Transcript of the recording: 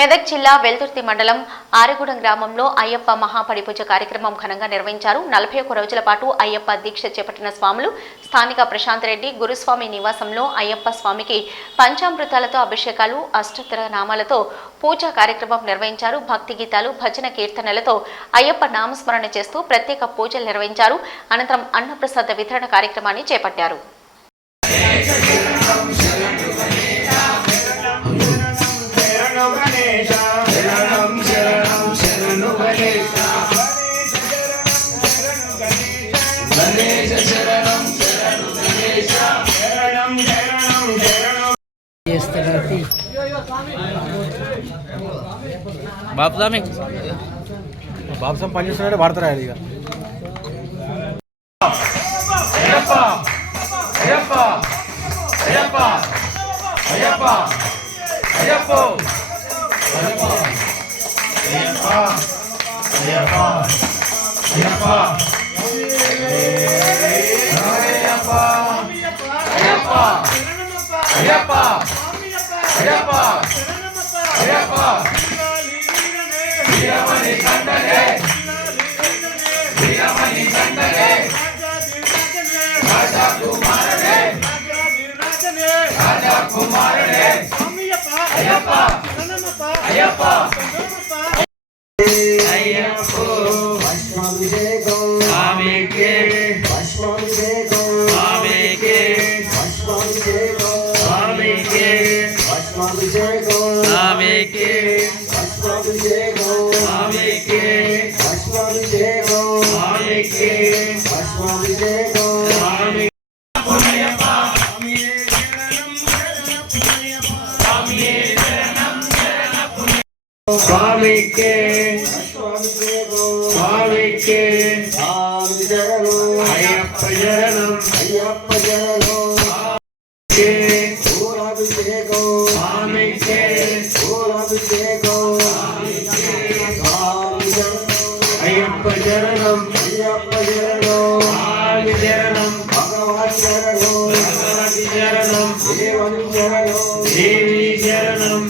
మెదక్ జిల్లా వెల్దుర్తి మండలం ఆరెగూడెం గ్రామంలో అయ్యప్ప మహాపడిపూజ కార్యక్రమం ఘనంగా నిర్వహించారు. 41 రోజుల పాటు అయ్యప్ప దీక్ష చేపట్టిన స్వాములు స్థానిక ప్రశాంత్ రెడ్డి గురుస్వామి నివాసంలో అయ్యప్ప స్వామికి పంచామృతాలతో అభిషేకాలు, అష్టోత్తర నామాలతో పూజా కార్యక్రమం నిర్వహించారు. భక్తి గీతాలు, భజన కీర్తనలతో అయ్యప్ప నామస్మరణ చేస్తూ ప్రత్యేక పూజలు నిర్వహించారు. అనంతరం అన్నప్రసాద వితరణ కార్యక్రమాన్ని చేపట్టారు. బాబు పని చేస్తున్నాడే వాడతారా ఇక దేవి శరణం